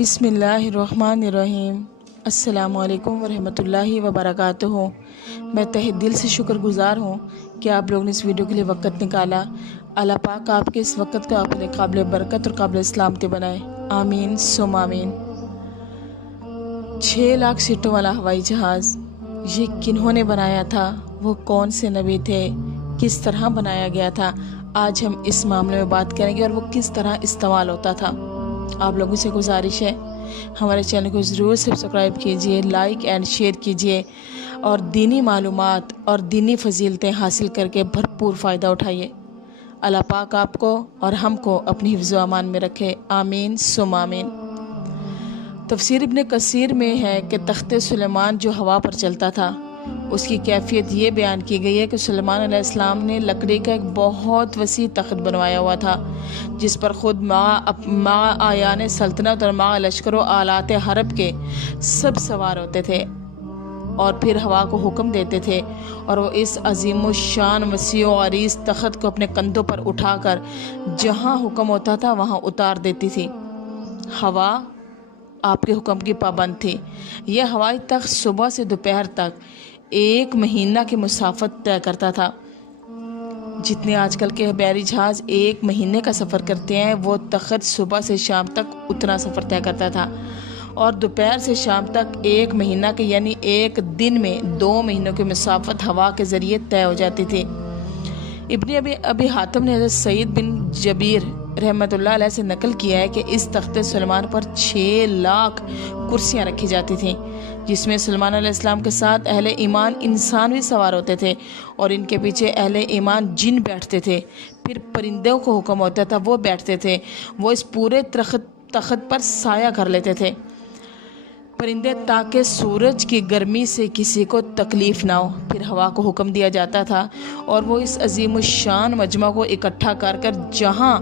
बिस्मिल्लाहिर्रहमानिर्रहीम। अस्सलामुअलैकुम वरहमतुल्लाहि वबरकातुहू। मैं तहे दिल से शुक्रगुज़ार हूँ कि आप लोगों ने इस वीडियो के लिए वक़्त निकाला। अल्लाह पाक आपके इस वक़्त को अपने काबिल बरकत और काबिल सलामती बनाए, आमीन सुम आमीन। 6 लाख सीटों वाला हवाई जहाज़ ये किन्होंने बनाया था, वो कौन से नबी थे, किस तरह बनाया गया था, आज हम इस मामले में बात करेंगे और वो किस तरह इस्तेमाल होता था। आप लोगों से गुजारिश है हमारे चैनल को ज़रूर सब्सक्राइब कीजिए, लाइक एंड शेयर कीजिए और दीनी मालूमात और दीनी फजीलतें हासिल करके भरपूर फ़ायदा उठाइए। अल्लाह पाक आपको और हमको अपनी हिफ्ज़ व अमान में रखे, आमीन सुम आमीन। तफसीर इब्न कसीर में है कि तख्ते सुलेमान जो हवा पर चलता था, उसकी कैफियत ये बयान की गई है कि सुलेमान अलैहिस्सलाम ने लकड़ी का एक बहुत वसी तख्त बनवाया हुआ था, जिस पर ख़ुद माँ आयान सल्तनत और माँ लश्कर व आलात हरब के सब सवार होते थे और फिर हवा को हुक्म देते थे और वो इस अजीम शान वसी व अरीज़ तख्त को अपने कंधों पर उठाकर जहाँ हुक्म होता था वहाँ उतार देती थी। हवा आपके हुक्म की पाबंद थी। यह हवाई तख्त सुबह से दोपहर तक 1 महीना की मुसाफत तय करता था। जितने आजकल के बैरी जहाज़ 1 महीने का सफ़र करते हैं, वो तख्त सुबह से शाम तक उतना सफ़र तय करता था और दोपहर से शाम तक 1 महीना के यानी 1 दिन में 2 महीनों की मुसाफत हवा के ज़रिए तय हो जाती थी। इब्न अबी हातिम ने हज़रत सईद बिन जबीर रहमतुल्लाह अलैह से नकल किया है कि इस तख्ते सुलेमान पर 6 लाख कुर्सियाँ रखी जाती थीं, जिसमें सुलेमान अलैहिस्सलाम के साथ अहले ईमान इंसान भी सवार होते थे और इनके पीछे अहले ईमान जिन बैठते थे। फिर परिंदों को हुक्म होता था, वो बैठते थे, वो इस पूरे तख्त पर साया कर लेते थे परिंदे, ताकि सूरज की गर्मी से किसी को तकलीफ़ ना हो। फिर हवा को हुक्म दिया जाता था और वो इस अजीम शान मजमा को इकट्ठा कर जहाँ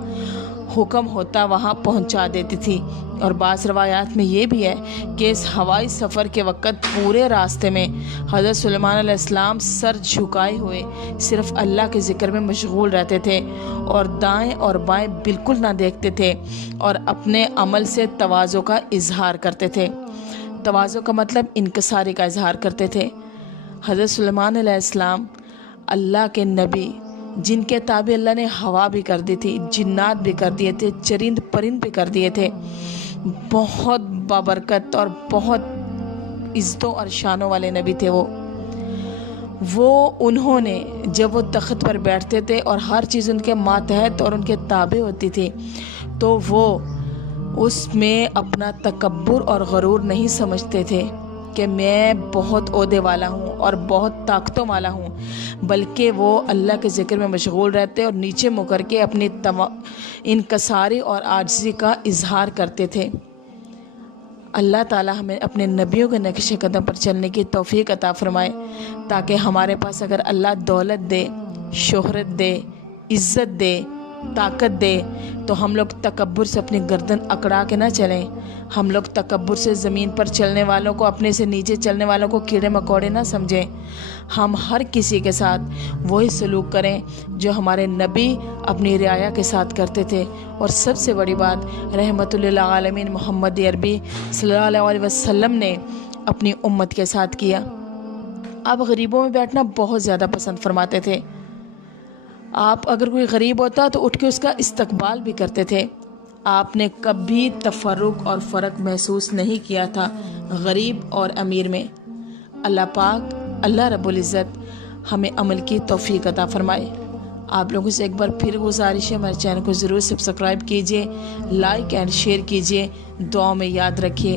हुक्म होता वहाँ पहुँचा देती थी। और बाज़ रवायात में ये भी है कि इस हवाई सफ़र के वक़्त पूरे रास्ते में हज़रत सुलेमान अलैहिस्सलाम सर झुकाए हुए सिर्फ़ अल्लाह के ज़िक्र में मशगूल रहते थे और दाएं और बाएं बिल्कुल ना देखते थे और अपने अमल से तवाज़ो का इजहार करते थे। तवाज़ो का मतलब इनकसारी का इजहार करते थे। हज़रत सुलेमान अलैहिस्सलाम अल्लाह के नबी, जिनके ताबे अल्लाह ने हवा भी कर दी थी, जिन्नात भी कर दिए थे, चरिंद परिंद भी कर दिए थे, बहुत बाबरकत और बहुत इज़्ज़तों और शानों वाले नबी थे वो उन्होंने जब वो तख्त पर बैठते थे और हर चीज़ उनके मातहत और उनके ताबे होती थी, तो वो उसमें अपना तकब्बुर और गरूर नहीं समझते थे कि मैं बहुत ओहदे वाला हूँ और बहुत ताकतों वाला हूँ, बल्कि वो अल्लाह के ज़िक्र में मशगूल रहते और नीचे मुँह करके अपनी इनकसारी और आजिज़ी का इजहार करते थे। अल्लाह ताला हमें अपने नबियों के नक्शे कदम पर चलने की तौफीक अता फ़रमाए, ताकि हमारे पास अगर अल्लाह दौलत दे, शोहरत दे, इज़्ज़त दे, ताकत दे, तो हम लोग तकब्बुर से अपनी गर्दन अकड़ा के ना चलें। हम लोग तकब्बुर से ज़मीन पर चलने वालों को, अपने से नीचे चलने वालों को कीड़े मकोड़े ना समझें। हम हर किसी के साथ वही सलूक करें जो हमारे नबी अपनी रियाया के साथ करते थे। और सबसे बड़ी बात, रहमतुल लिल आलमीन मोहम्मद अरबी सल्लल्लाहु अलैहि वसल्लम ने अपनी उम्मत के साथ किया। आप गरीबों में बैठना बहुत ज़्यादा पसंद फरमाते थे। आप अगर कोई गरीब होता तो उठ के उसका इस्तकबाल भी करते थे। आपने कभी तफर्रुक और फ़र्क महसूस नहीं किया था गरीब और अमीर में। अल्लाह पाक, अल्लाह रब्बुल इज़्ज़त हमें अमल की तौफीक अता फ़रमाए। आप लोगों से एक बार फिर गुजारिश है, हमारे चैनल को ज़रूर सब्सक्राइब कीजिए, लाइक एंड शेयर कीजिए, दुआ में याद रखिए।